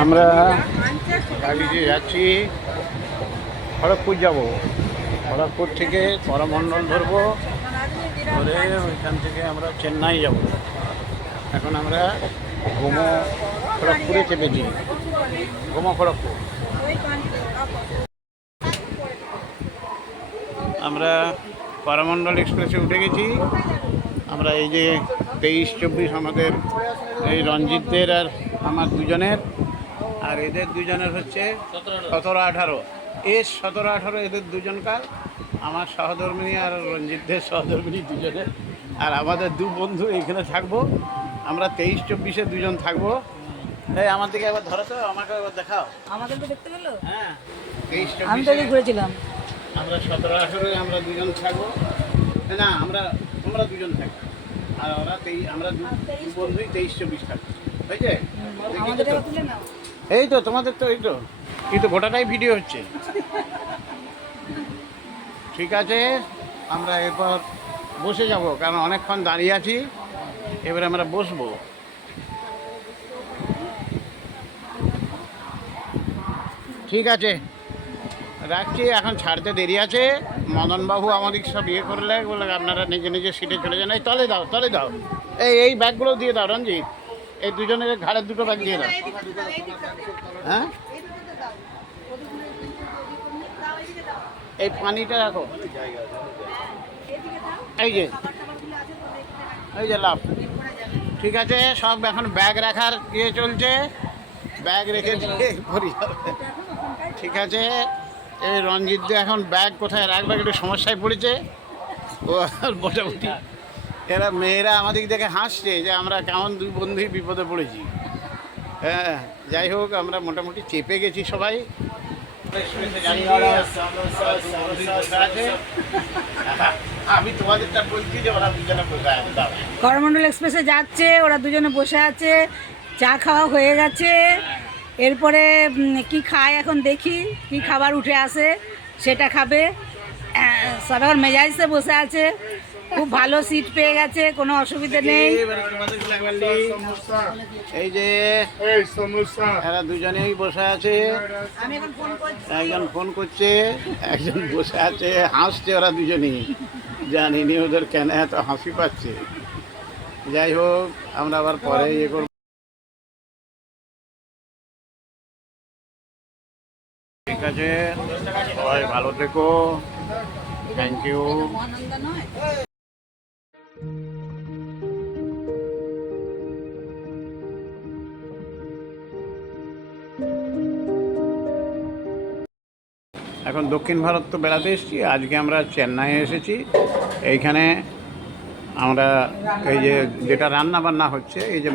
আমরা গাড়ি দিয়ে যাচ্ছি, খড়গপুর যাব। খড়গপুর থেকে করমণ্ডল ধরবো, ধরে ওইখান থেকে আমরা চেন্নাই যাব। এখন আমরা গোমো খড়গপুরে চেপেছি, গোমো খড়গপুর। আমরা করমণ্ডল এক্সপ্রেসে উঠে গেছি। আমরা এই যে 23-24 আমাদের এই রঞ্জিতদের আর আমার দুজনের, আর এদের দুজনের হচ্ছে 17-18, 17-18 এদের দুজনকার, আমার সহধর্মিনী আর রঞ্জিতদের সহধর্মিনী দুজনের। আর আমাদের দু বন্ধু এইখানে থাকবো। আমরা 23-24-এ দুজন থাকবো। এই আমার দিকে একবার ধরো তো, আমাকে একবার দেখাও। আমাদের তো দেখতে পেলো। হ্যাঁ, আমি তো 23-24 ঘুরেছিলাম। আমরা 17-18 আমরা দুজন থাকবো। না, আমরা দুজন থাকবো। আর ওরা আমরা দু বন্ধুই 23-24 থাকবো, হয়েছে? আমাদের এবার তুলে নাও। এই তো তোমাদের তো এই তো গোটাটাই ভিডিও হচ্ছে। ঠিক আছে, আমরা এরপর বসে যাব, কারণ অনেকক্ষণ দাঁড়িয়ে আছি। এবারে আমরা বসবো। ঠিক আছে, রাখছি, এখন ছাড়তে দেরি আছে। মদনবাবু আমাদের সব ইয়ে করলে, বলে আপনারা নিজে নিজে সিটে চলে যান। এই তলে দাও এই ব্যাগগুলো দিয়ে দাও রঞ্জিত, এই দুজনের ঘাড়ের দুটো ব্যাগ দিয়ে দাও। হ্যাঁ, এই পানিটা রাখো, এই যে লাভ। ঠিক আছে, সব এখন ব্যাগ রাখার ইয়ে চলছে, ব্যাগ রেখে দিয়ে করি। ঠিক আছে, এই রঞ্জিত এখন ব্যাগ কোথায় রাখবে একটু সমস্যায় পড়েছে ও। মোটামুটি এরা মেয়েরা আমাদের দেখে হাসছে যে আমরা কেমন দুই বন্ধুই বিপদে পড়েছি। হ্যাঁ, যাই হোক, আমরা মোটামুটি চেপে গেছি সবাই। আমি তোমাদেরটা বলছি যে ওরা দুজনে বসে আছে। করমণ্ডল এক্সপ্রেসে যাচ্ছে, ওরা দুজনে বসে আছে, চা খাওয়া হয়ে গেছে। এরপরে কি খায় এখন দেখি, কি খাবার উঠে আসে সেটা খাবে। সব এখন মেজাজে বসে আছে, খুব ভালো সিট পেয়ে গেছে, কোনো অসুবিধা নেই। এই যে এরা দুজনেই বসে আছে, একজন ফোন করছে, একজন বসে আছে, হাসছে ওরা দুজনেই। জানিনি ওদের কেন এত হাসি পাচ্ছে। যাই হোক, আমরা আবার পরে ইয়ে করব। ঠিক আছে, সবাই ভালো থেকো, থ্যাংক ইউ। এখন দক্ষিণ ভারত তো বেড়াতে এসেছি, আজকে আমরা চেন্নাইয়ে এসেছি। এইখানে আমরা এই যে যেটা রান্না বান্না হচ্ছে, এই যে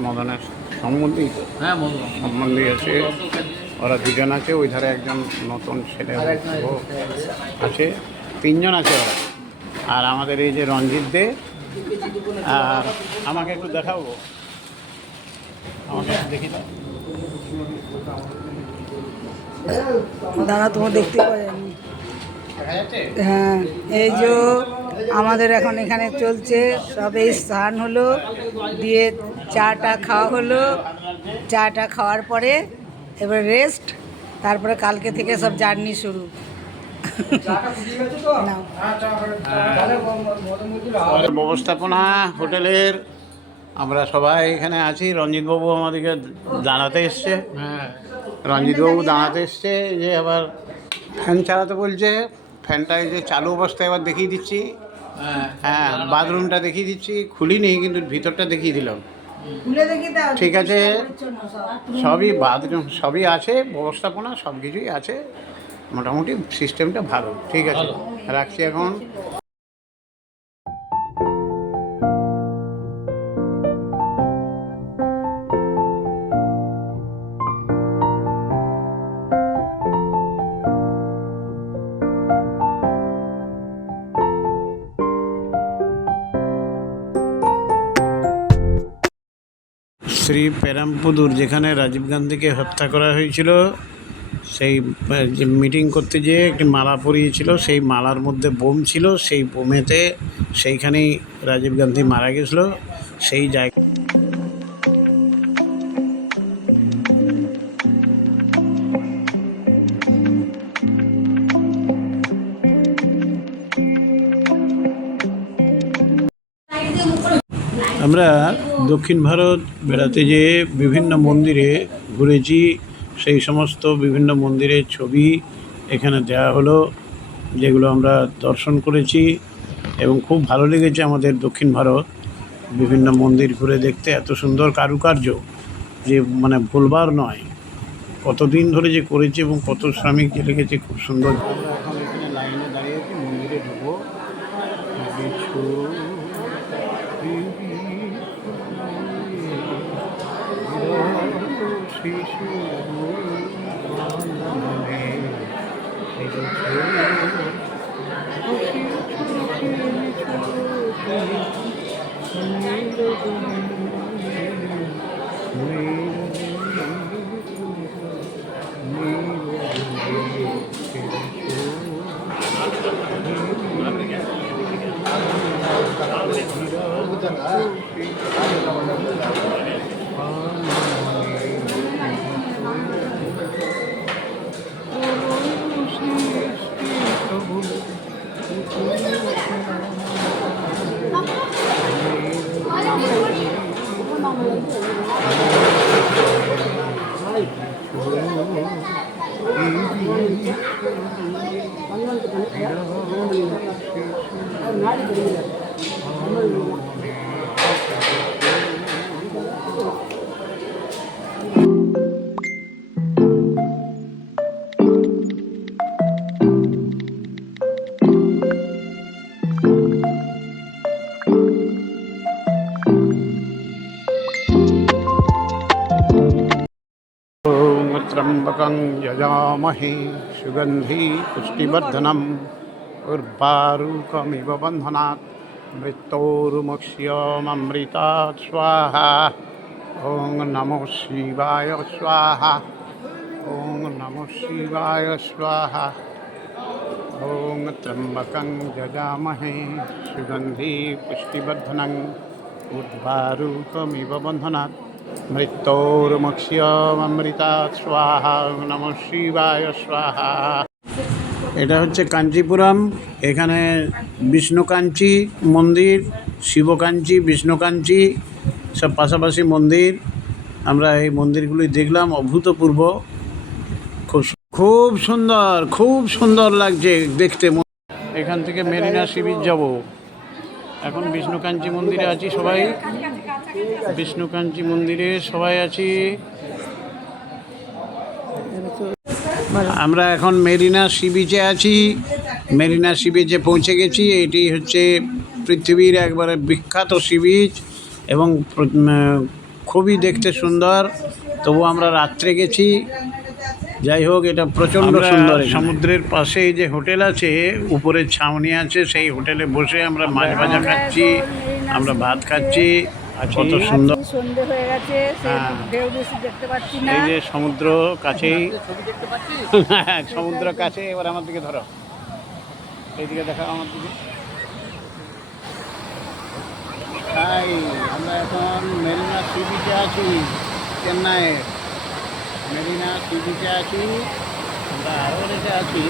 মদনের সম্বন্ধী আছে, ওরা দুজন আছে, ওই ধারে একজন নতুন ছেলে আছে, তিনজন আছে ওরা। আর আমাদের এই যে রঞ্জিত দে, আর আমাকে একটু দেখাবো, আমাকে একটু দেখি দাও। দাঁড়া, তোমার দেখতে পাওয়া যায়নি। হ্যাঁ, এই যে আমাদের এখন এখানে চলছে সব, এই স্নান হলো, দিয়ে চাটা খাওয়া হলো, চাটা খাওয়ার পরে এবার রেস্ট, তারপরে কালকে থেকে সব জার্নি শুরু। ব্যবস্থাপনা হোটেলের আমরা সবাই এখানে আছি। রঞ্জিতবাবু আমাদেরকে দাঁড়াতে এসছে, রঞ্জিতবাবু দাঁড়াতে এসছে, যে আবার ফ্যান চালাতে বলছে। ফ্যানটা এই যে চালু অবস্থায় এবার দেখিয়ে দিচ্ছি। হ্যাঁ, বাথরুমটা দেখিয়ে দিচ্ছি, খুলিনি কিন্তু ভিতরটা দেখিয়ে দিলাম। ঠিক আছে, সবই বাথরুম সবই আছে, ব্যবস্থাপনা সব কিছুই আছে, মোটামুটি সিস্টেমটা ভালো। ঠিক আছে, রাখছি এখন। শ্রী পেরামপুদুর, যেখানে রাজীব গান্ধীকে হত্যা করা হয়েছিল, সেই যে মিটিং করতে যেয়ে একটি মালা পরিয়েছিল, সেই মালার মধ্যে বোম ছিল, সেই বোমেতে সেইখানেই রাজীব গান্ধী মারা গেছিলো। সেই জায়গা আমরা দক্ষিণ ভারত বেড়াতে যেয়ে বিভিন্ন মন্দিরে ঘুরেছি, সেই সমস্ত বিভিন্ন মন্দিরের ছবি এখানে দেওয়া হলো, যেগুলো আমরা দর্শন করেছি এবং খুব ভালো লেগেছে আমাদের দক্ষিণ ভারত বিভিন্ন মন্দির ঘুরে দেখতে। এত সুন্দর কারুকার্য যে মানে ভুলবার নয়, কতদিন ধরে যে করেছে এবং কত শ্রমিক যে লেগেছে, খুব সুন্দর। আমরা এখন এখানে লাইনে দাঁড়িয়ে আছি, মন্দিরে ঢুকবো। त्र्यंबकं यजामहे सुगंधि पुष्टिवर्धनम् उर्वारुकमिव बन्धनात् मृत्योर्मुक्ष्यमृतात् स्वाहा। ॐ नमो शिवाय स्वाहा। ॐ नमो शिवाय स्वाहा। ॐ त्र्यंबकं यजामहे सुगंधि पुष्टिवर्धनम् उर्वारुकमिव बन्धनात् মৃত্যুর্মুক্ষ্যমৃতাৎ স্বাহা। নমঃ শিবায় স্বাহা। এটা হচ্ছে কাঞ্চিপুরম। এখানে বিষ্ণুকাঞ্চি মন্দির, শিবকাঞ্চি, বিষ্ণুকাঞ্চি সব পাশাপাশি মন্দির। আমরা এই মন্দিরগুলি দেখলাম, অভূতপূর্ব, খুব সুন্দর, খুব সুন্দর লাগছে দেখতে। এখান থেকে মেরিনা সি বিচ যাব। এখন বিষ্ণুকাঞ্চি মন্দিরে আছি সবাই, বিষ্ণুকাঞ্চি মন্দিরে সবাই আছি। আমরা এখন মেরিনা সি বিচে আছি, মেরিনা সি বিচে পৌঁছে গেছি। এটি হচ্ছে পৃথিবীর একবারে বিখ্যাত সি বিচ এবং খুবই দেখতে সুন্দর। তবু আমরা রাত্রে গেছি, যাই হোক এটা প্রচণ্ড সুন্দর। সমুদ্রের পাশে যে হোটেল আছে, উপরের ছাউনি আছে, সেই হোটেলে বসে আমরা মাছ ভাজা খাচ্ছি, আমরা ভাত খাচ্ছি। কত সুন্দর সন্ধে হয়ে গেছে, ঢেউ বেশি দেখতে পাচ্ছি না। এই যে সমুদ্র কাছেই, সমুদ্র কাছে। এবার আমার দিকে ধরো, এইদিকে দেখা আমার দিকে। তাই আমরা এখন মেরিনা সি বিচে আছি, চেন্নাইয়ে মেরিনা সি বিচে আছি। আমরা আরও রেখে আছি।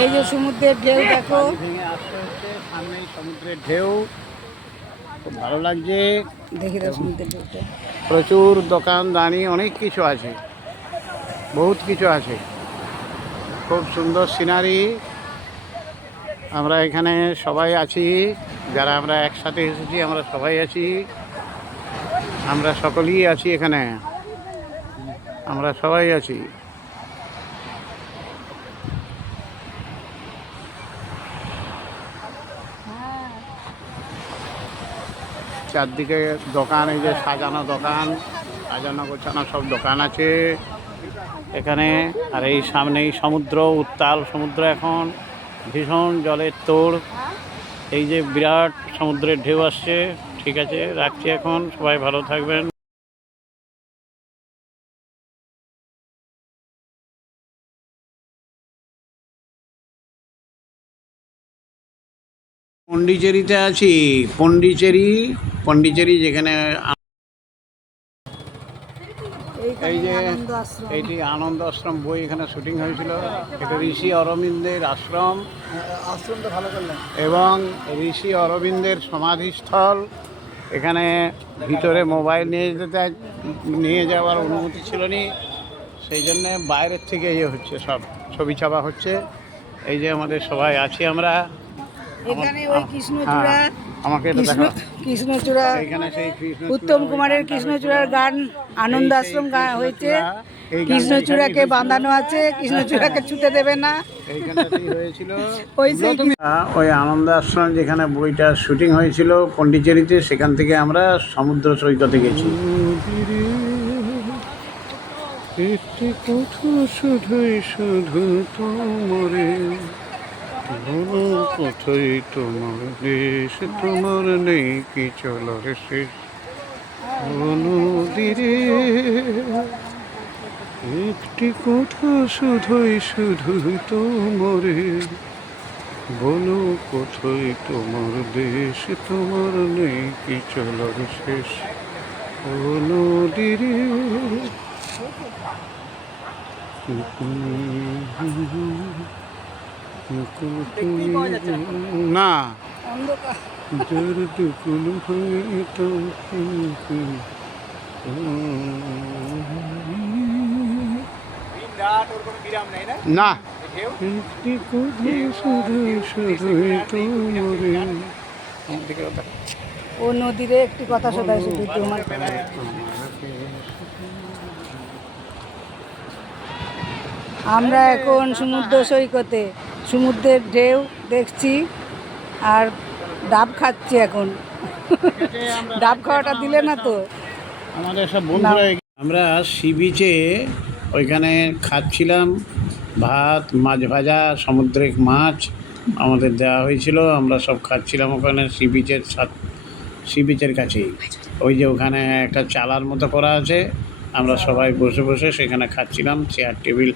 এই যে সমুদ্রের ঢেউ দেখো, ভেঙে আসতে হচ্ছে, সামনেই সমুদ্রের ঢেউ, খুব ভালো লাগছে। দেখি তো সমুদ্রের ঢেউটা। প্রচুর দোকানদানি, অনেক কিছু আছে, বহুত কিছু আছে, খুব সুন্দর সিনারি। আমরা এখানে সবাই আছি, যারা আমরা একসাথে এসেছি আমরা সবাই আছি, আমরা সকলেই আছি এখানে, আমরা সবাই আছি। চারদিকে দোকান, এই যে সাজানো দোকান, সাজানো গোছানো সব দোকান আছে এখানে। আর এই সামনেই সমুদ্র, উত্তাল সমুদ্র, এখন ভীষণ জলের তোড়। এই যে বিরাট সমুদ্রের ঢেউ আসছে। ঠিক আছে, রাখছি এখন, সবাই ভালো থাকবেন। পন্ডিচেরিতে আছি, পন্ডিচেরি যেখানে এই যে এইটি আনন্দ আশ্রম বই এখানে শুটিং হয়েছিল। এটা ঋষি অরবিন্দের আশ্রম, আশ্রমটা ভালো করলেন, এবং ঋষি অরবিন্দের সমাধিস্থল এখানে ভিতরে মোবাইল নিয়ে যাওয়ার অনুমতি ছিল না, সেই জন্যে বাইরের থেকে ইয়ে হচ্ছে, সব ছবি ছাপা হচ্ছে। এই যে আমাদের সবাই আছি আমরা এখানে ওই কৃষ্ণচূড়া, আমাকে এটা দেখো, কৃষ্ণচূড়া, এইখানে সেই কৃষ্ণচূড়া, উত্তম কুমারের কৃষ্ণচূড়ার গান আনন্দ আশ্রম গান হয়েছে। কৃষ্ণচূড়াকে বাঁধানো আছে, কৃষ্ণচূড়াকে ছুতে দেবে না। এইখানটাতেই হয়েছিল ওই যে ওই আনন্দ আশ্রম যেখানে বইটা শুটিং হয়েছিল পন্ডিচেরিতে, সেখান থেকে আমরা সমুদ্র সৈকতে গেছি। একটি কথা শুধুই শুধু তোমারে, বলো কোথায় তোমার দেশ, তোমার নেই কি চলার শেষ, নদীরে একটি কথা শুধুই শুধু তোমারে, বলো কোথায় তোমার দেশ, তোমার নেই কি চলার শেষ, নদীরে। না অন্ধকার। না ও নদীরে একটি কথা শোধায় শুধু তোমার। আমরা এখন সমুদ্র সৈকতে, সমুদ্রের ঢেউ দেখছি আর ডাব খাচ্ছি এখন। ডাব খাওয়াটা দিলে না তো? আমাদের সব বন্ধুরা আমরা সি বিচে ওইখানে খাচ্ছিলাম ভাত, মাছ ভাজা, সামুদ্রিক মাছ আমাদের দেওয়া হয়েছিল, আমরা সব খাচ্ছিলাম ওখানে সি বিচের কাছেই। ওই যে ওখানে একটা চালার মতো করা আছে, আমরা সবাই বসে বসে সেখানে খাচ্ছিলাম, চেয়ার টেবিল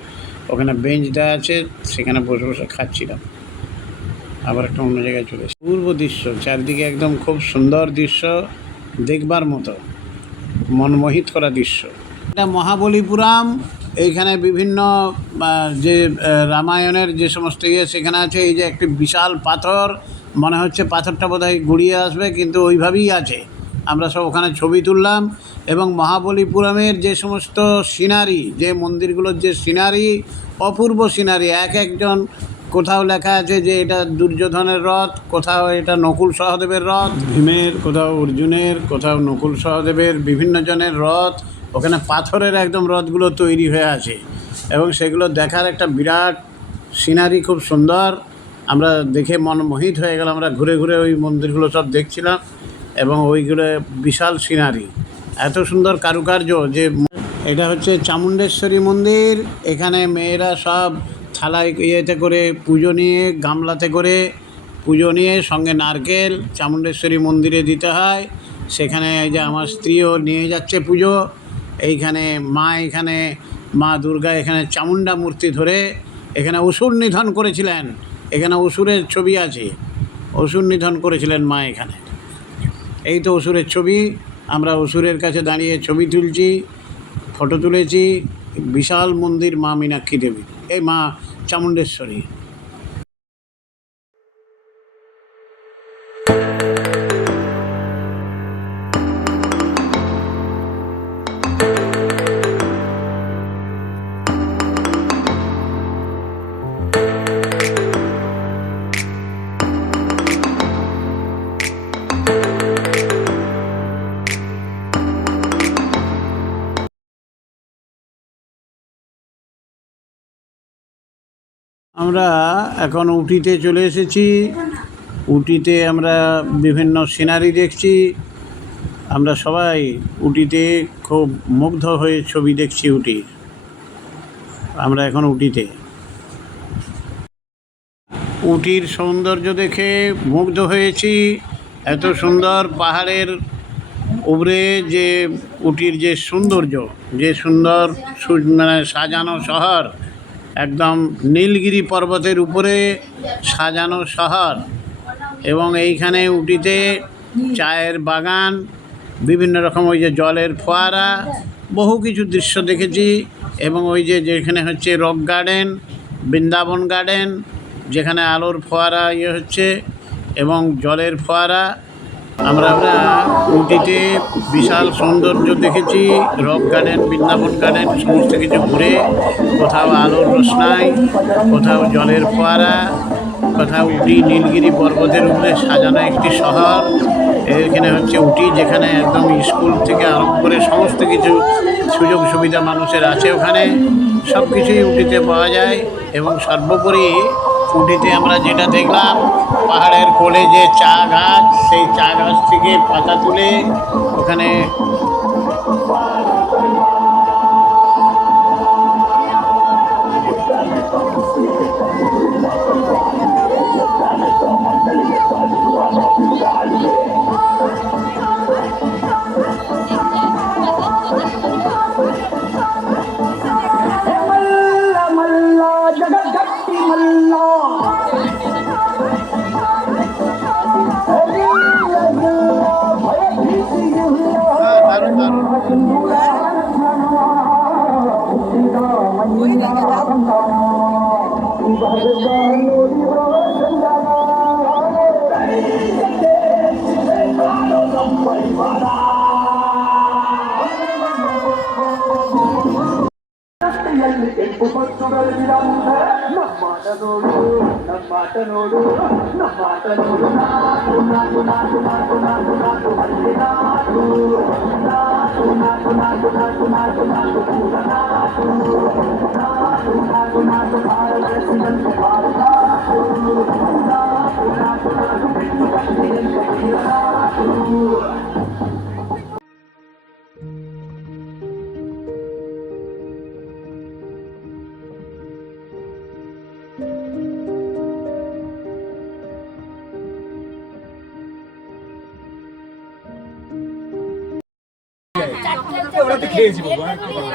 ওখানে বেঞ্চ দেওয়া আছে, সেখানে বসে বসে খাচ্ছিলাম। আবার একটা অন্য জায়গায় চলে এসেছি। পূর্ব দৃশ্য চারিদিকে একদম খুব সুন্দর দৃশ্য, দেখবার মতো মনমোহিত করা দৃশ্য। এটা মহাবলীপুরম। এইখানে বিভিন্ন যে রামায়ণের যে সমস্ত ইয়ে সেখানে আছে। এই যে একটি বিশাল পাথর, মনে হচ্ছে পাথরটা বোধহয় গুড়িয়ে আসবে, কিন্তু ওইভাবেই আছে। আমরা সব ওখানে ছবি তুললাম এবং মহাবলীপুরমের যে সমস্ত সিনারি, যে মন্দিরগুলোর যে সিনারি, অপূর্ব সিনারি। একজন কোথাও লেখা আছে যে এটা দুর্যোধনের রথ, কোথাও এটা নকুল সহদেবের রথ, ভীমের, কোথাও অর্জুনের, কোথাও নকুল সহদেবের, বিভিন্ন জনের রথ। ওখানে পাথরের একদম রথগুলো তৈরি হয়ে আছে এবং সেগুলো দেখার একটা বিরাট সিনারি, খুব সুন্দর। আমরা দেখে মনমোহিত হয়ে গেলাম। আমরা ঘুরে ঘুরে ওই মন্দিরগুলো সব দেখছিলাম এবং ওইগুলো বিশাল সিনারি, এত সুন্দর কারুকার্য। যে এটা হচ্ছে চামুণ্ডেশ্বরী মন্দির। এখানে মেয়েরা সব থালায় ইয়েতে করে পুজো নিয়ে, গামলাতে করে পুজো নিয়ে, সঙ্গে নারকেল চামুণ্ডেশ্বরী মন্দিরে দিতে হয়। সেখানে এই যে আমার স্ত্রীও নিয়ে যাচ্ছে পুজো। এইখানে মা দুর্গা এখানে চামুণ্ডা মূর্তি ধরে এখানে অসুর নিধন করেছিলেন। এখানে অসুরের ছবি আছে, অসুর নিধন করেছিলেন মা এখানে। এই তো অসুরের ছবি। আমরা অসুরের কাছে দাঁড়িয়ে ছবি তুলছি, ফটো তুলেছি। বিশাল মন্দির মা মীনাক্ষী দেবী, এই মা চামুণ্ডেশ্বরী। আমরা এখন উটিতে চলে এসেছি। উটিতে আমরা বিভিন্ন সিনারি দেখছি। আমরা সবাই উটিতে খুব মুগ্ধ হয়ে ছবি দেখছি উটির। আমরা এখন উটিতে। উটির সৌন্দর্য দেখে মুগ্ধ হয়েছি। এত সুন্দর পাহাড়ের উপরে যে উটির যে সৌন্দর্য, যে সুন্দর মানে সাজানো শহর, একদম নীলগিরি পর্বতের উপরে সাজানো শহর। এবং এইখানে উটিতে চায়ের বাগান, বিভিন্ন রকম ওই যে জলের ফোয়ারা, বহু কিছু দৃশ্য দেখেছি। এবং ওই যে যেখানে হচ্ছে রক গার্ডেন, বৃন্দাবন গার্ডেন, যেখানে আলোর ফোয়ারা ইয়ে হচ্ছে এবং জলের ফোয়ারা, আমরা উটিতে বিশাল সৌন্দর্য দেখেছি, রক গার্ডেন, বৃন্দাবন গার্ডেন সমস্ত কিছু ঘুরে, কোথাও আলোর রোশনাই, কোথাও জলের ফোয়ারা, কোথাও উটি নীলগিরি পর্বতের উপরে সাজানো একটি শহর। এখানে হচ্ছে উটি, যেখানে একদম স্কুল থেকে আরম্ভ করে সমস্ত কিছু সুযোগ সুবিধা মানুষের আছে। ওখানে সব কিছুই উটিতে পাওয়া যায়। এবং সর্বোপরি উটিতে আমরা যেটা দেখলাম, পাহাড়ের কোলে যে চা গাছ, সেই চা গাছ থেকে পাতা তুলে ওখানে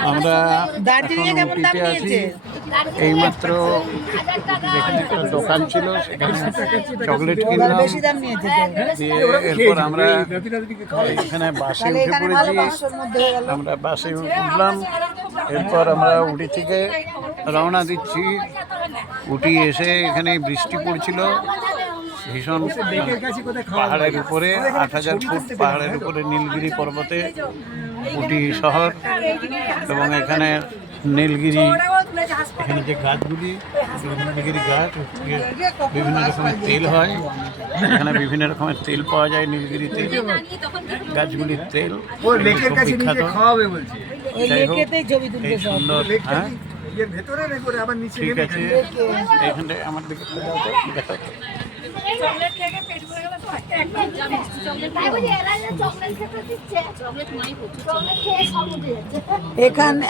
আমরা এখন উটিতে আছি। এইমাত্র যেখানে একটা দোকান ছিল সেখানে চকলেট কিনলাম, দিয়ে এরপর আমরা এখানে বাসে উঠে পড়েছি। আমরা বাসে উঠলাম, এরপর আমরা উটি থেকে রওনা দিচ্ছি। উটি এসে এখানে বৃষ্টি পড়ছিল ভীষণ, পাহাড়ের উপরে ৮০০০ ফুট পাহাড়ের উপরে নীলগিরি পর্বতে উটি শহর। এবং এখানে নীলগিরি, এখানে যে গাছগুলি, নীলগিরি গাছ, বিভিন্ন রকমের তেল হয়। এখানে বিভিন্ন রকমের তেল পাওয়া যায়, নীলগিরি তেল, গাছগুলির তেল বিখ্যাত। যাই হোক, এই সুন্দর, হ্যাঁ ঠিক আছে, এখানে আমার দিকে দেখা।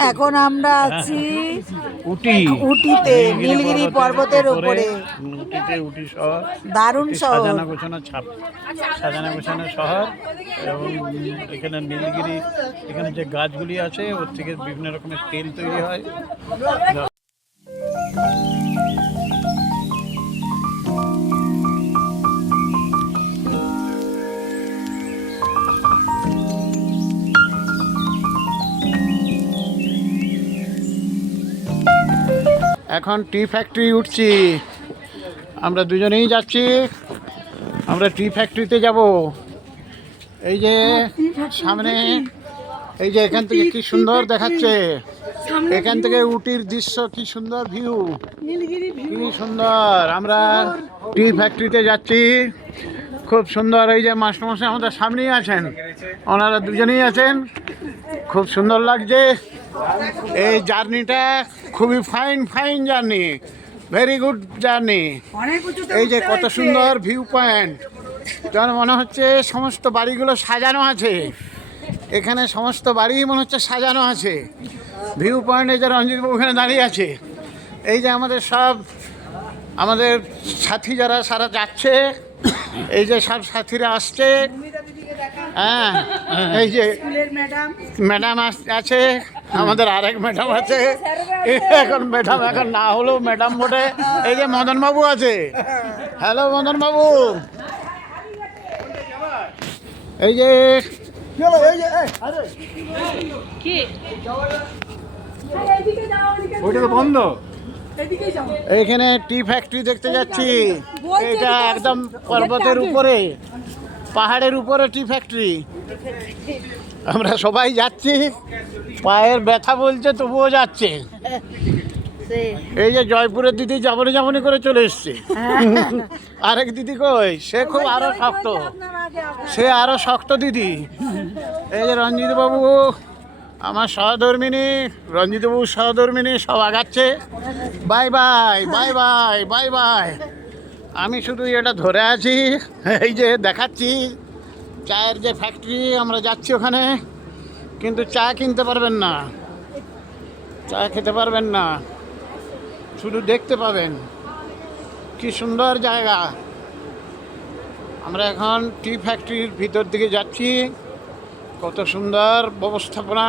এখন আমরা আছি উটিতে, নীলগিরি পর্বতের উপরে। উটিতে, উটি শহর, দারুণ শহর, সাজানো গোছানো শহর। এবং এখানে নীলগিরি, এখানে যে গাছগুলি আছে ওর থেকে বিভিন্ন রকমের তেল তৈরি হয়। এখন টি ফ্যাক্টরি উঠছি, আমরা দুজনেই যাচ্ছি। আমরা টি ফ্যাক্টরিতে যাব। এই যে সামনে, এই যে এখান থেকে কি সুন্দর দেখাচ্ছে, এখান থেকে উটির দৃশ্য, কি সুন্দর ভিউ, কি সুন্দর। আমরা টি ফ্যাক্টরিতে যাচ্ছি, খুব সুন্দর। এই যে মাস্টারমশাই আমাদের সামনেই আছেন, ওনারা দুজনেই আছেন, খুব সুন্দর লাগছে। এই জার্নিটা খুবই fine journey, very good journey. এই যে কত সুন্দর ভিউ পয়েন্ট, যেন মনে হচ্ছে সমস্ত বাড়িগুলো সাজানো আছে। এখানে সমস্ত বাড়ি মনে হচ্ছে সাজানো আছে। ভিউ পয়েন্টে যে রঞ্জিতবাবু ওখানে দাঁড়িয়ে আছে। এই যে আমাদের সব, আমাদের সাথী যারা সারা যাচ্ছে, এই যে সব সাথীরা আসছে। হ্যাঁ, এই যে ম্যাডাম আছে, আমাদের আরেক ম্যাডাম আছে। এখন ম্যাডাম এখন না হলেও ম্যাডাম বটে। এই যে মদনবাবু আছে, হ্যালো মদনবাবু। এই যে বন্ধ, এইখানে টি ফ্যাক্টরি দেখতে যাচ্ছি। এটা একদম পর্বতের উপরে, পাহাড়ের উপরে টি ফ্যাক্টরি। আমরা সবাই যাচ্ছি, পায়ের ব্যথা বলছে তবুও যাচ্ছে। এই যে জয়পুরের দিদি যাবনি করে চলে এসছে। আরেক দিদি কই, সে খুব আরো শক্ত, সে আরো শক্ত দিদি। এই যে রঞ্জিত বাবু, আমার সহধর্মিনী, রঞ্জিত বাবুর সহধর্মিনী সব আগাচ্ছে। Bye bye bye bye bye bye. আমি শুধু এটা ধরে আছি, এই যে দেখাচ্ছি চায়ের যে ফ্যাক্টরি, আমরা যাচ্ছি ওখানে, কিন্তু চা কিনতে পারবেন না, চা খেতে পারবেন না, শুধু দেখতে পাবেন। কি সুন্দর জায়গা। আমরা এখন টি ফ্যাক্টরির ভিতর দিকে যাচ্ছি। কত সুন্দর ব্যবস্থাপনা।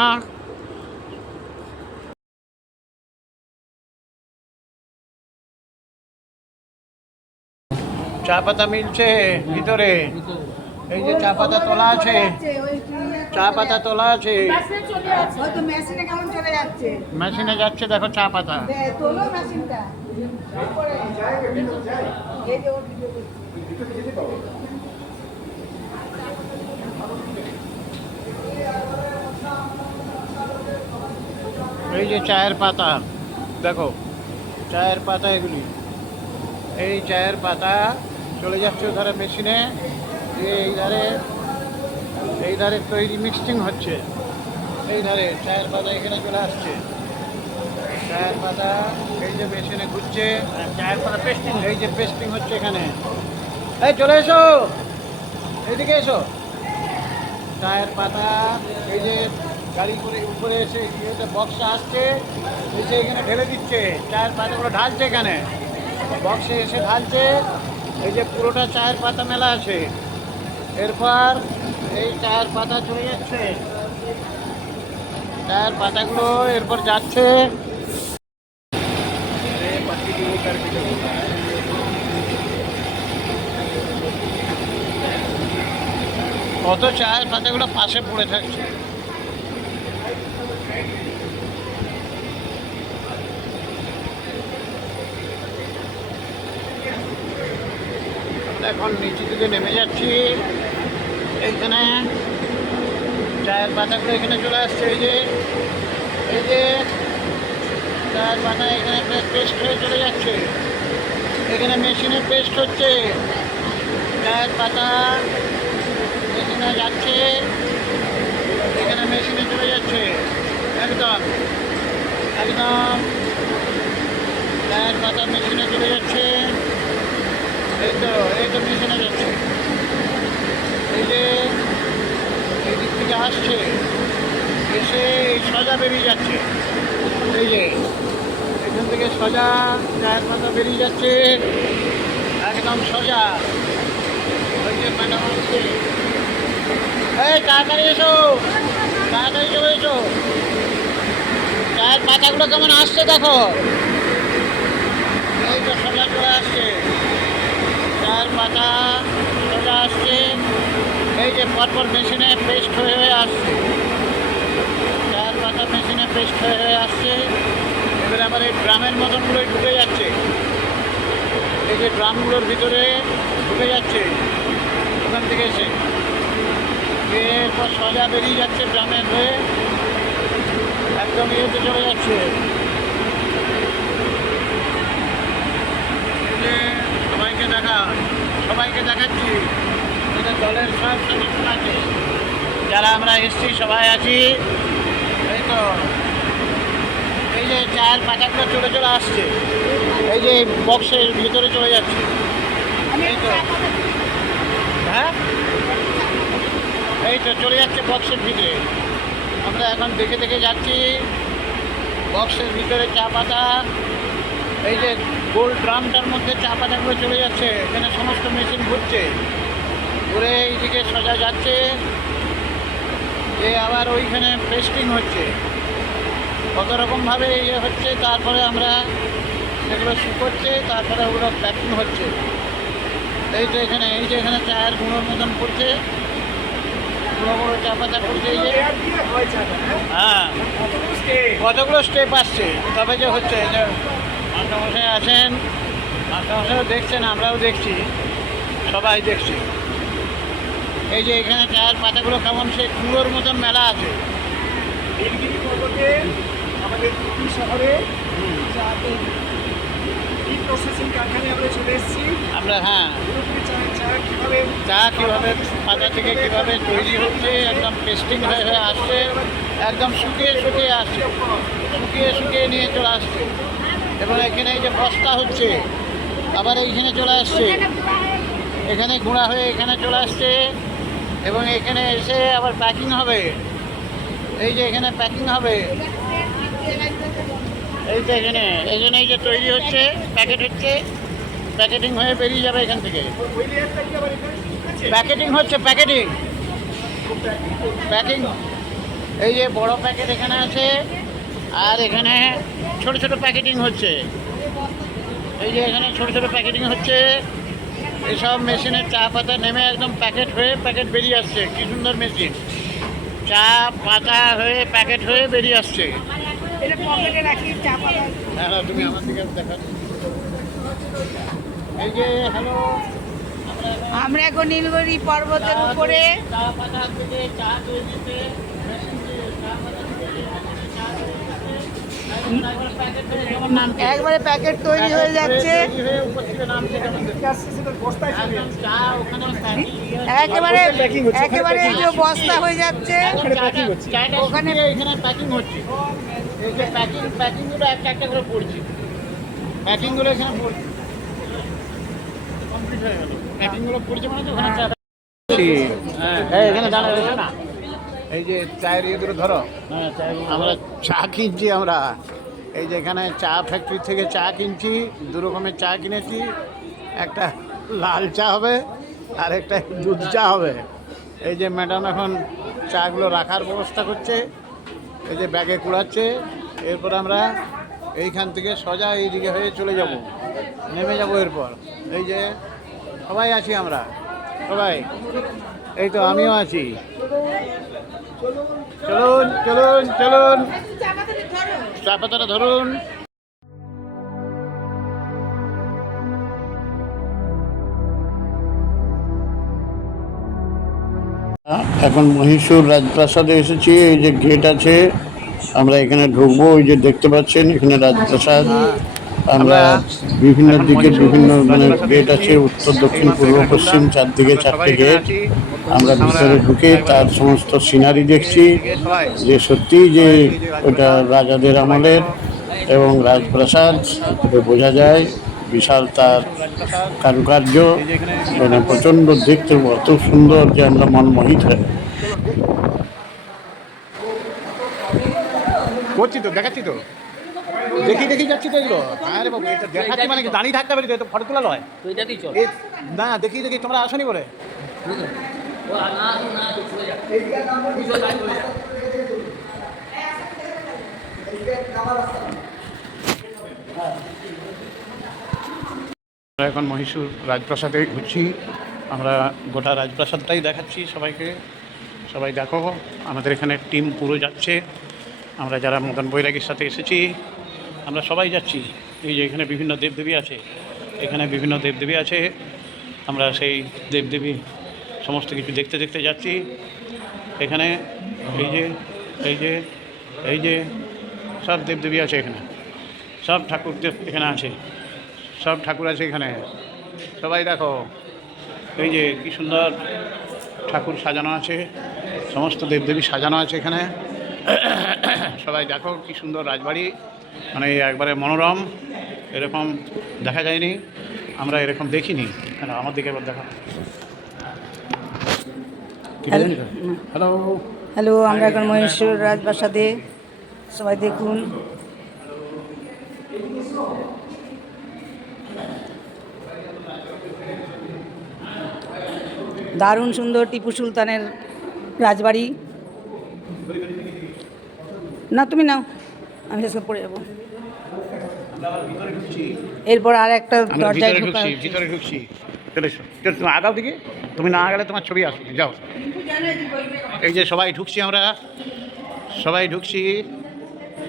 চা পাতা মিলছে ভিতরে, এই যে চা পাতা তোলা আছে, চা পাতা তোলা আছে, মেশিনে যাচ্ছে, দেখো চা পাতা। এই যে চায়ের পাতা, দেখো চায়ের পাতা, এগুলি এই চায়ের পাতা চলে যাচ্ছে ওধারে মেশিনে, এই ধারে তৈরি মিক্সিং হচ্ছে, এই ধারে চায়ের পাতা এখানে চলে আসছে, চায়ের পাতা এই যে মেশিনে ঘুরছে, চায়ের পাতা পেস্টিং, এই যে পেস্টিং হচ্ছে এখানে। এই চলে এসো, এইদিকে এসো। চায়ের পাতা এই যে গাড়ি করে উপরে এসে বক্সে আসছে, এসে এখানে ঢেলে দিচ্ছে, চায়ের পাতাগুলো ঢালছে এখানে, বক্সে এসে ঢালছে। এই যে পুরোটা চায়ের পাতা মেলা আছে। এরপর এই চায়ের পাতা চলে যাচ্ছে, চায়ের পাতাগুলো এরপর যাচ্ছে। কত চায়ের পাতাগুলো পাশে পড়ে থাকছে। এখন নিচে দিকে নেমে যাচ্ছি, এইখানে চায়ের পাতাগুলো এখানে চলে আসছে। এই যে চায়ের পাতা এখানে পেস্ট হয়ে চলে যাচ্ছে, এখানে মেশিনে পেস্ট হচ্ছে, চায়ের পাতা মেশিনে যাচ্ছে, এখানে মেশিনে চলে যাচ্ছে, একদম একদম চায়ের পাতা মেশিনে চলে যাচ্ছে। এই তো মেশিনে যাচ্ছে, এই যে এই দিক থেকে আসছে, এসে সোজা বেরিয়ে যাচ্ছে, এই যে এখান থেকে সোজা চায়ের পাতা বেরিয়ে যাচ্ছে, একদম সোজা। ওই যে ম্যাডাম আসছে, এই তাড়াতাড়ি এসো, তাড়াতাড়ি চলে এসো। চায়ের পাতাগুলো কেমন আসছে দেখো, এই তো সোজা চলে আসছে, চায়ের পাতা সোজা আসছে, এই যে পরপর মেশিনে পেস্ট হয়ে আসছে, চায়ের পাতা মেশিনে পেস্ট হয়ে আসছে। এবারে আবার এই ড্রামের মতনগুলোই ঢুকে যাচ্ছে, এই যে ড্রামগুলোর ভিতরে ঢুকে যাচ্ছে ওখান থেকে এসে, এরপর সোজা বেরিয়ে যাচ্ছে ড্রামের হয়ে, একদম ইয়েতে চলে যাচ্ছে। সবাইকে দেখাচ্ছি, এটা দলের সব সদস্য আছে, যারা আমরা এসছি সবাই আছি। এই তো এই যে চায়ের পাতাগুলো চলে আসছে, এই যে বক্সের ভিতরে চলে যাচ্ছে, এই তো হ্যাঁ, এই তো চলে যাচ্ছে বক্সের ভিতরে। আমরা এখন দেখে দেখে যাচ্ছি বক্সের ভিতরে চা পাতা, এই যে গোল ড্রামটার মধ্যে চা পাতাগুলো চলে যাচ্ছে, এখানে সমস্ত মেশিন ঘুরছে, ঘুরে এইদিকে সোজা যাচ্ছে, যে আবার ওইখানে পেস্টিং হচ্ছে, কত রকমভাবে ইয়ে হচ্ছে। তারপরে আমরা সেগুলো শুকোচ্ছে, তারপরে ওগুলো প্যাকিং হচ্ছে। এই তো এখানে এই যে এখানে চায়ের গুঁড়োর মতন পড়ছে, গুঁড়ো গুঁড়ো চা পাতা পড়ছে, এই যে হ্যাঁ কতগুলো স্টেপ আসছে, তবে যে হচ্ছে। যে মাস্টারমশাই আছেন, মাস্টারমশাইও দেখছেন, আমরাও দেখছি, সবাই দেখছি। এই যে এখানে চায়ের পাতাগুলো কেমন সেই কুয়োর মতন মেলা আছে। নীলগিরি পর্বতে আমাদের কুকি শহরে টি প্রসেসিং কারখানায় আমরা চলে এসেছি। আমরা হ্যাঁ পুরোপুরি চা কীভাবে চা কীভাবে পাতা থেকে কীভাবে তৈরি হচ্ছে, একদম পেস্টিং হয়ে হয়ে আসছে, একদম শুকিয়ে শুকিয়ে আসছে, শুকিয়ে শুকিয়ে নিয়ে চলে আসছে। এবং এখানে এই যে বস্তা হচ্ছে, আবার এইখানে চলে আসছে, এখানে গুঁড়া হয়ে এখানে চলে আসছে, এবং এখানে এসে আবার প্যাকিং হবে। এই যে এখানে প্যাকিং হবে, এই যে এখানে এই যে তৈরি হচ্ছে, প্যাকেট হচ্ছে, প্যাকেটিং হয়ে বেরিয়ে যাবে এখান থেকে। ওই লেয়ারটা কি আবার এখানে আছে? প্যাকেটিং হচ্ছে, প্যাকেটিং প্যাকিং। এই যে বড় প্যাকেট এখানে আছে, আর এখানে ছোট ছোট প্যাকেটিং হচ্ছে। এই যে এখানে ছোট ছোট প্যাকেটিং হচ্ছে। এইসব মেশিনের চা পাতা নেমে একদম প্যাকেট হয়ে প্যাকেট বেরিয়ে আসছে। কি সুন্দর মেশিন, চা পাতা হয়ে প্যাকেট হয়ে বেরিয়ে আসছে। এটা পকেটে রাখি চা পাতা। হ্যালো, তুমি আমার দিকে দেখা। এই যে হ্যালো, আমরা এখন নীলগিরি পর্বতের উপরে। চা পাতা থেকে চা তৈরিতে মেশিন দিয়ে চা পাতা থেকে চা তৈরিতে একবার প্যাকেট হয়ে যেমন নামছে, একবারে প্যাকেট তৈরি হয়ে যাচ্ছে। তৈরি হয়ে উপর থেকে নামছে যেমন। বস্তায় চলে একদম চা ওখানে একেবারে packing হচ্ছে, ওখানে একেবারে এই packing যে বস্তা হয়ে যাচ্ছে। packing হচ্ছে। চাটা ওখানে এখানে প্যাকিং হচ্ছে। এই যে প্যাকিংগুলো একটা একটা করে পড়ছে, প্যাকিংগুলো এখানে পড়ছে, কমপ্লিট হয়ে গেল। প্যাকিংগুলো পড়ছে মানে তো ওখানে চা। হ্যাঁ এখানে দাঁড়া রয়েছে না, এই যে চায়ের ইয়েগুলো ধরো। হ্যাঁ আমরা চা কিনছি আমরা। এই যে এখানে চা ফ্যাক্টরি থেকে চা কিনছি, দু রকমের চা কিনেছি। একটা লাল চা হবে আর একটা দুধ চা হবে। এই যে ম্যাডাম এখন চাগুলো রাখার ব্যবস্থা করছে, এই যে ব্যাগে কুড়াচ্ছে। এরপর আমরা এইখান থেকে সোজা এইদিকে হয়ে চলে যাব, নেমে যাব। এরপর এই যে সবাই আছি আমরা, সবাই এই তো আমিও আছি। চলুন চলুন চলুন, চা পাতাটা ধরুন। এখন মহীশূর রাজপ্রাসাদে এসেছি। এই যে গেট আছে, আমরা এখানে ঢুকবো। ওই যে দেখতে পাচ্ছেন এখানে রাজপ্রাসাদ। আমরা বিভিন্ন দিকে বিভিন্ন মানে গেট আছে, উত্তর দক্ষিণ পূর্ব পশ্চিম চারদিকে চারটে গেট। আমরা ভিতরে ঢুকে তার সমস্ত সিনারি দেখছি, যে সত্যি যে ওটা রাজাদের আমলের এবং রাজপ্রাসাদ এটা বোঝা যায়। বিশাল তার কারুকার্য, মানে প্রচণ্ড দেখতে অত সুন্দর যে আমরা মন মোহিত হয়ে করছি। তো দেখাচ্ছি তো, দেখি দেখি যাচ্ছি তো এগুলো। আরে বাবু, এটা দেখাচ্ছি মানে কি দাঁড়িয়ে থাকতে পারি তো, এটা ফটো তোলা নয়। না দেখি দেখি, তোমরা আসনি বলে। আমরা এখন মহীশূর রাজপ্রাসাদে ঘুরছি। আমরা গোটা রাজপ্রাসাদটাই দেখাচ্ছি সবাইকে। সবাই দেখো, আমাদের এখানে টিম পুরো যাচ্ছে। আমরা যারা মদন বৈরাগীর সাথে এসেছি আমরা সবাই যাচ্ছি। এই যে এখানে বিভিন্ন দেবদেবী আছে, এখানে বিভিন্ন দেবদেবী আছে। আমরা সেই দেবদেবী সমস্ত কিছু দেখতে দেখতে যাচ্ছি। এখানে এই যে এই যে এই যে সব দেবদেবী আছে, এখানে সব ঠাকুরদেব এখানে আছে, সব ঠাকুর আছে এখানে। সবাই দেখো, এই যে কি সুন্দর ঠাকুর সাজানো আছে, সমস্ত দেবদেবী সাজানো আছে এখানে। সবাই দেখো কি সুন্দর রাজবাড়ি, মানে একবারে মনোরম। এরকম দেখা যায়নি, আমরা এরকম দেখিনি। আমার দিকে একবার দেখা। হ্যালো হ্যালো, আমরা এখন মহীশূর রাজপ্রাসাদে, সবাই দেখুন। দারুণ সুন্দর টিপু সুলতানের রাজবাড়ি। না তুমি নাও, আমি শেষ পড়ে যাবো। এরপর আর একটা দরজায় ঢোকা। ভিতরে ঢুকছি, চলে এসো। তুমি আগাও দিকে, তুমি না গেলে তোমার ছবি আসবে। যাও, এই যে সবাই ঢুকছি, আমরা সবাই ঢুকছি।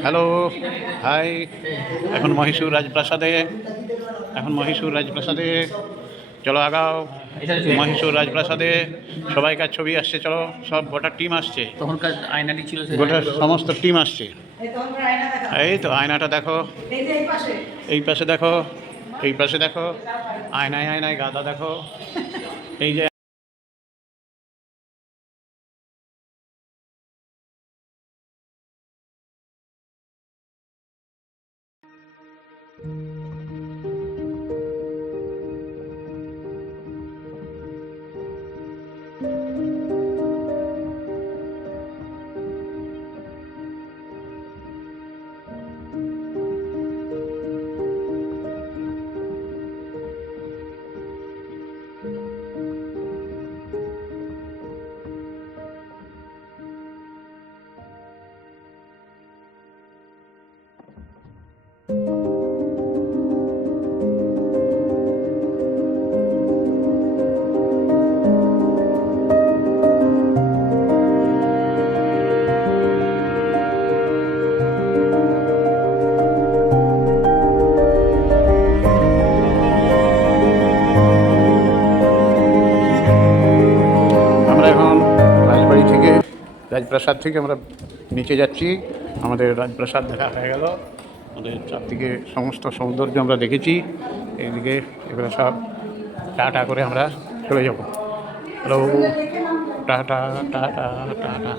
Hello, hi. এখন মহীশূর রাজপ্রাসাদে, এখন মহীশূর রাজপ্রাসাদে চলো আগাও। মহীশূর রাজপ্রাসাদে সবাইকার ছবি আসছে, চলো সব গোটা টিম আসছে, তখনকার আয়নাটি ছিল গোটা সমস্ত টিম আসছে। এই তো আমরা আয়না দেখাবো। এই তো আয়নাটা দেখো, এই যে এই পাশে। এই পাশে দেখো, এই পাশে দেখো, আয়নায় আয়নায় গাদা দেখো, এই যে আমরা এখন রাজবাড়ি থেকে, রাজপ্রাসাদ থেকে আমরা নিচে যাচ্ছি। আমাদের রাজপ্রাসাদ দেখা হয়ে গেল, আমাদের চারদিকে সমস্ত সৌন্দর্য আমরা দেখেছি। এইদিকে এবারে সব টাটা করে আমরা চলে যাব। Hello, tata tata tata.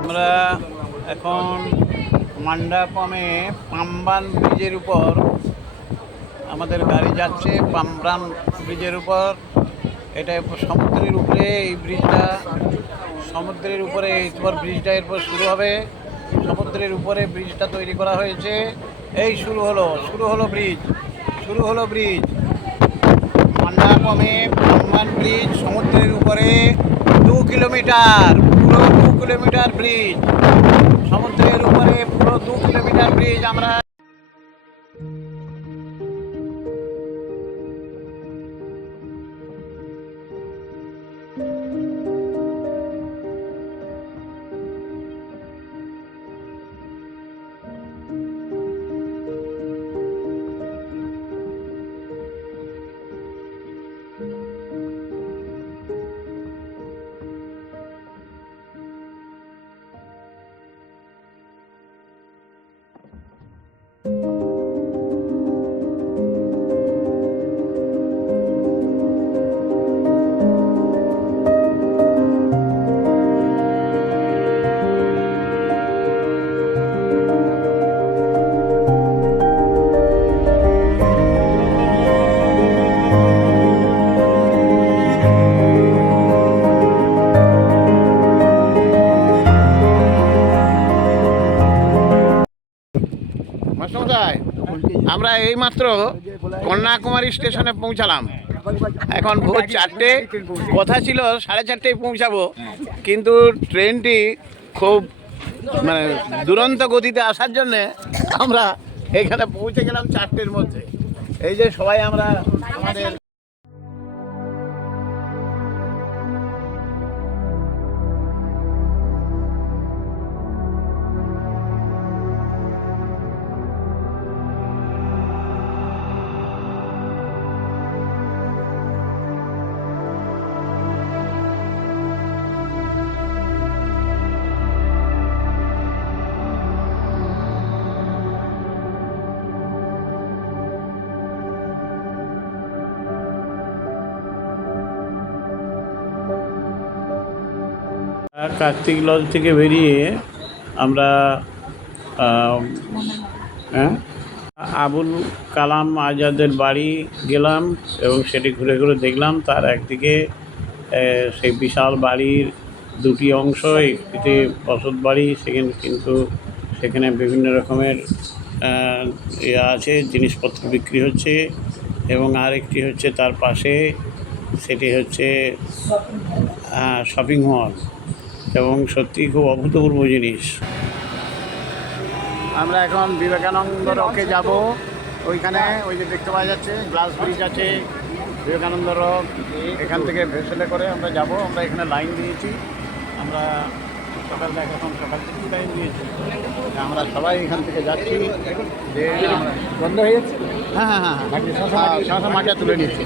আমরা এখন মান্ডাপমে পাম্বান ব্রিজের উপর আমাদের গাড়ি যাচ্ছে। পাম্বান ব্রিজের উপর, এটা সমুদ্রের উপরে এই ব্রিজটা, সমুদ্রের উপরে এরপর ব্রিজটা এরপর শুরু হবে। সমুদ্রের উপরে ব্রিজটা তৈরি করা হয়েছে। এই শুরু হলো ব্রিজ, শুরু হলো ব্রিজ। মান্ডাপমে পাম্বান ব্রিজ, সমুদ্রের উপরে 2 কিলোমিটার, পুরো 2 কিলোমিটার ব্রিজ, সমুদ্রের উপরে পুরো 2 কিলোমিটার ব্রিজ। আমরা মাস্টারমশাই, আমরা এইমাত্র কন্যাকুমারী স্টেশনে পৌঁছালাম। এখন ভোর 4টে, কথা ছিল 4:30টায় পৌঁছাবো, কিন্তু ট্রেনটি খুব মানে দুরন্ত গতিতে আসার জন্যে আমরা এখানে পৌঁছে গেলাম 4টের মধ্যে। এই যে সবাই আমরা আমাদের কার্তিক লজ থেকে বেরিয়ে আমরা আবুল কালাম আজাদের বাড়ি গেলাম এবং সেটি ঘুরে ঘুরে দেখলাম। তার একদিকে সেই বিশাল বাড়ির দুটি অংশ, একটিতে বসত বাড়ি, সেখানে কিন্তু সেখানে বিভিন্ন রকমের আছে, জিনিসপত্র বিক্রি হচ্ছে, এবং আরেকটি হচ্ছে তার পাশে, সেটি হচ্ছে শপিং মল, এবং সত্যি খুব অভূতপূর্ব জিনিস। আমরা এখন বিবেকানন্দ রকে যাব। ওইখানে ওই যে দেখতে পাওয়া যাচ্ছে গ্লাস ব্রিজ আছে, বিবেকানন্দ রক, এখান থেকে ভেসেলে করে আমরা যাব। আমরা এখানে লাইন দিয়েছি, আমরা সকাল থেকে এখন সকাল থেকে লাইন দিয়েছি, আমরা সবাই এখান থেকে যাচ্ছি। যে বন্ধ হয়ে যাচ্ছে। হ্যাঁ হ্যাঁ হ্যাঁ শশা মাটিয়া তুলে নিচ্ছি।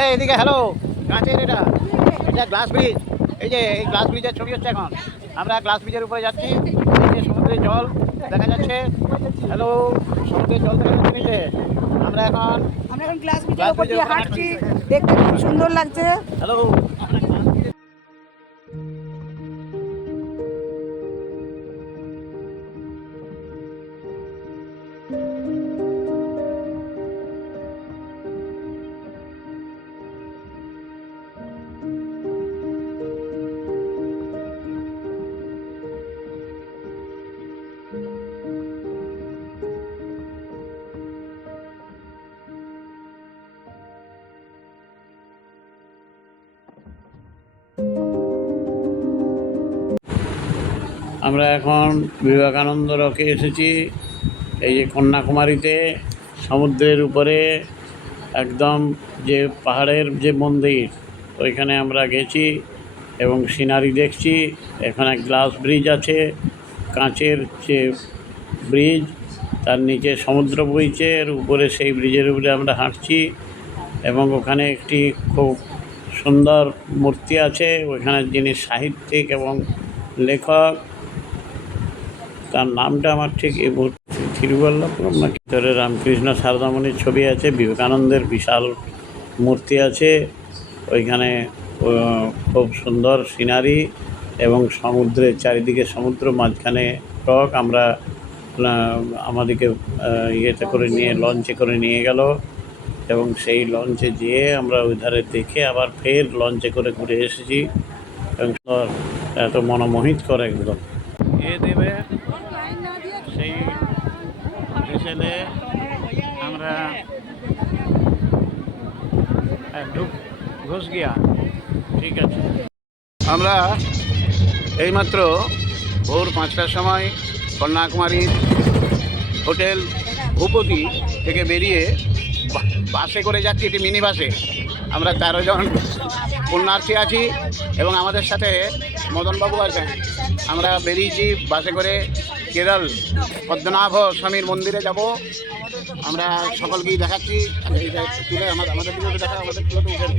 এই এদিকে হ্যালো, কাঁচের এটা এটা গ্লাস ব্রিজ। এই যে এই গ্লাস ব্রিজের ছবি হচ্ছে এখন। আমরা গ্লাস ব্রিজের উপরে যাচ্ছি, এই যে সমুদ্রের জল দেখা যাচ্ছে। হ্যালো, সমুদ্রের জল দেখা যাচ্ছে নিচে। আমরা এখন গ্লাস ব্রিজের উপর দিয়ে হাঁটছি, দেখতে খুব সুন্দর লাগছে। হ্যালো, আমরা এখন বিবেকানন্দ রকে এসেছি। এই যে কন্যাকুমারীতে সমুদ্রের উপরে একদম যে পাহাড়ের যে মন্দির, ওইখানে আমরা গেছি এবং সিনারি দেখছি। এখানে গ্লাস ব্রিজ আছে, কাঁচের যে ব্রিজ, তার নিচে সমুদ্র বইছে, এর উপরে সেই ব্রিজের উপরে আমরা হাঁটছি। এবং ওখানে একটি খুব সুন্দর মূর্তি আছে, ওইখানে যিনি সাহিত্যিক এবং লেখক, তার নামটা আমার ঠিক এই থিরুবল্লপুরম না, ভিতরে রামকৃষ্ণ সারদামণির ছবি আছে, বিবেকানন্দের বিশাল মূর্তি আছে ওইখানে। খুব সুন্দর সিনারি এবং সমুদ্রের চারিদিকে সমুদ্র, মাঝখানে টক। আমরা আমাদেরকে ইয়েতে করে নিয়ে লঞ্চে করে নিয়ে গেল এবং সেই লঞ্চে যেয়ে আমরা ওই ধারে দেখে আবার ফের লঞ্চে করে ঘুরে এসেছি। এবং এত মনোমোহিত করে একদম এ দেবে সেই ভেসেলে আমরা ঘুষ গিয়া। ঠিক আছে, আমরা এইমাত্র ভোর 5টার সময় কন্যাকুমারীর হোটেল ভূপতি থেকে বেরিয়ে বাসে করে যাচ্ছি, একটি মিনি বাসে। আমরা 13 জন পুণ্যার্থী আছি এবং আমাদের সাথে মদনবাবু আছেন। আমরা বেরিয়েছি বাসে করে কেরল পদ্মনাভ স্বামীর মন্দিরে যাব। আমরা সকলকেই দেখাচ্ছি, তুলে আমাদের দিকে দেখা, আমাদের তুলে তো উঠে।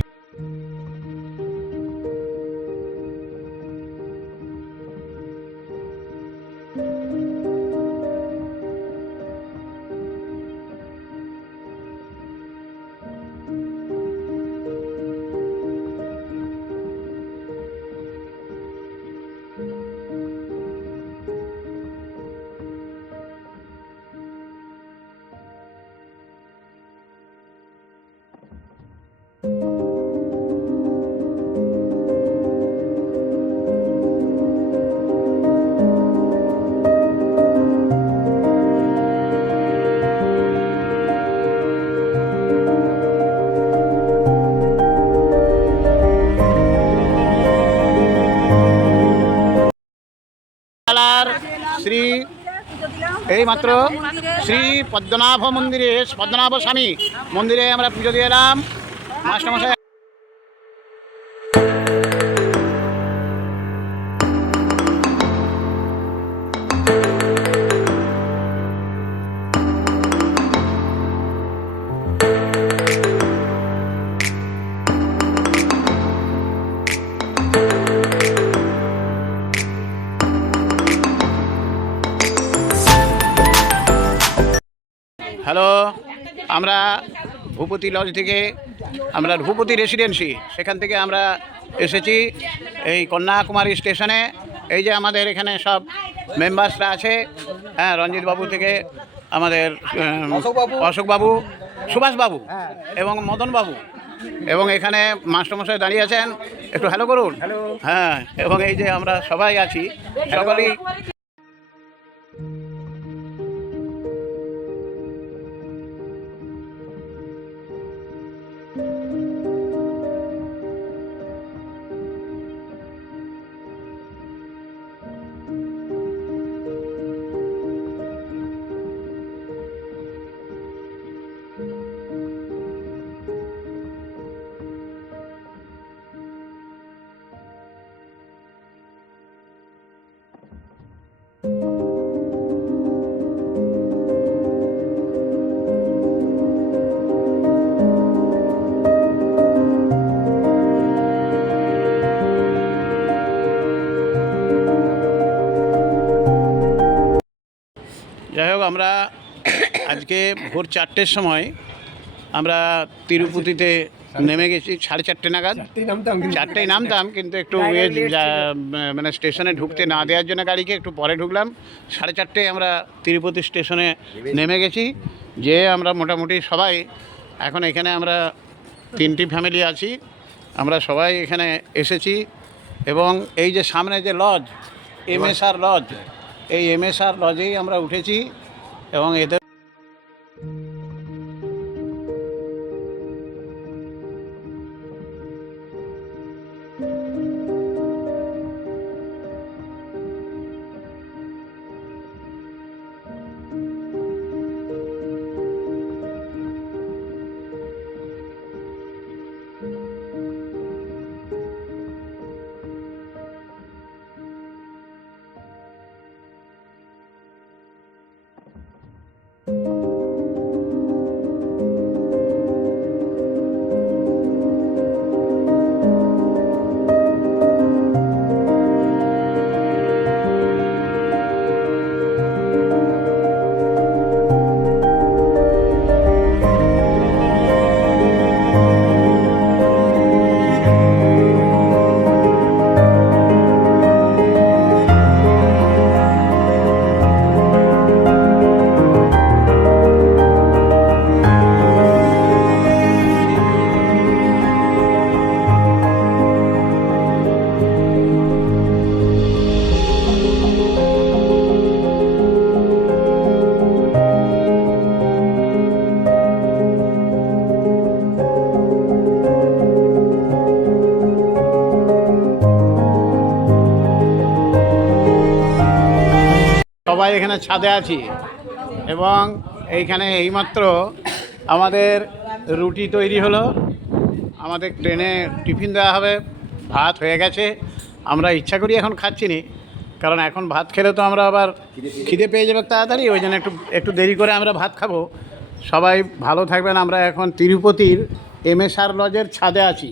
শ্রী এইমাত্র শ্রী পদ্মনাভ মন্দিরে, পদ্মনাভ স্বামী মন্দিরে আমরা পুজো দিয়ে এলাম। মাস্টারমশাই আমরা ভূপতি লজ থেকে, আমরা ভূপতি রেসিডেন্সি, সেখান থেকে আমরা এসেছি এই কন্যাকুমারী স্টেশনে। এই যে আমাদের এখানে সব মেম্বার্সরা আছে, হ্যাঁ, রঞ্জিতবাবু থেকে আমাদের অশোকবাবু, সুভাষবাবু এবং মদনবাবু, এবং এখানে মাস্টারমশাই দাঁড়িয়ে আছেন, একটু হ্যালো করুন। হ্যাঁ, এবং এই যে আমরা সবাই আছি, সকলেই যাই হোক, আমরা আজকে ভোর 4টের সময় আমরা তিরুপতিতে নেমে গেছি, 4:30 নাগাদ। 4টেই নামতাম, কিন্তু একটু মানে স্টেশনে ঢুকতে না দেওয়ার জন্য গাড়িকে একটু পরে ঢুকলাম। 4:30 আমরা তিরুপতি স্টেশনে নেমে গেছি। যে আমরা মোটামুটি সবাই এখন এখানে আমরা 3টি ফ্যামিলি আছি, আমরা সবাই এখানে এসেছি। এবং এই যে সামনে যে লজ, MSR লজ, এই MSR লজেই আমরা উঠেছি। এবং এদের সবাই এখানে ছাদে আছি। এবং এইখানে এইমাত্র আমাদের রুটি তৈরি হলো, আমাদের ট্রেনে টিফিন দেওয়া হবে, ভাত হয়ে গেছে। আমরা ইচ্ছা করি এখন খাচ্ছি নি, কারণ এখন ভাত খেলে তো আমরা আবার খিদে পেয়ে যাবে তাড়াতাড়ি, ওই জন্য একটু দেরি করে আমরা ভাত খাবো। সবাই ভালো থাকবেন। আমরা এখন তিরুপতির MSR লজের ছাদে আছি।